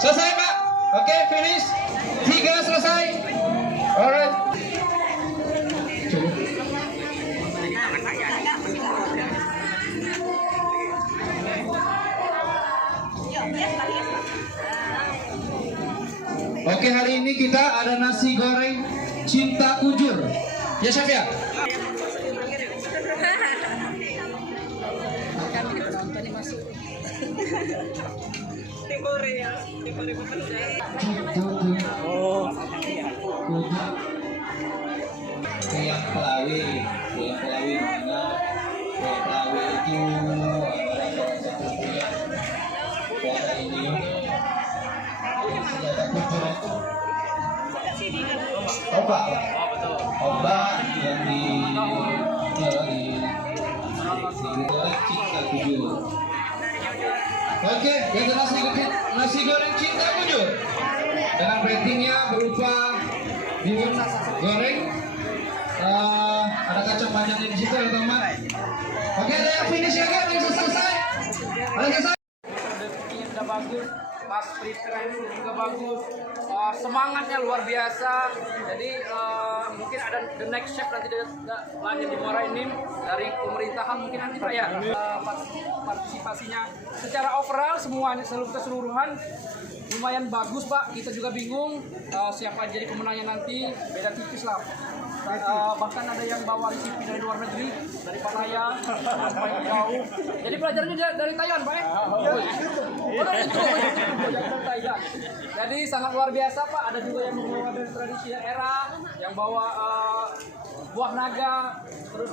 Selesai Pak? Oke, finish. 3 selesai. Alright. Oke, hari ini kita ada nasi goreng cinta kujur. Ya Chef ya? Di Korea bekerja. Yang Pelawi mana? Yang Pelawi itu adalah salah satu kuasa ini. Ombak yang di cinta kujur. Oke, kita nasi goreng cinta kujur dengan ratingnya berupa bihun goreng. Ada kacang panjangnya di situ ya teman. Oke, ada yang finish lagi, ada yang selesai. Ada yang selesai. Udah bagus, pas prepare juga bagus, semangatnya luar biasa. Jadi mungkin ada the next chef nanti lagi di Muara ini dari pemerintahan mungkin nanti Pak ya. Partisipasinya secara overall semuanya seluruh keseluruhan lumayan bagus Pak. Kita juga bingung siapa jadi pemenangnya nanti, beda tipis lah. Bahkan ada yang bawa resipi dari luar negeri, dari Panaya sampai jauh. Jadi belajarnya dari Thailand Pak ya? Dari Thailand. Jadi sangat luar biasa Pak. Ada juga yang membawa dari tradisi daerah, yang bawa buah naga, terus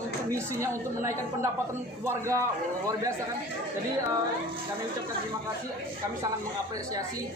untuk misinya untuk menaikkan pendapatan keluarga, luar biasa kan. Jadi kami ucapkan terima kasih, kami sangat mengapresiasi.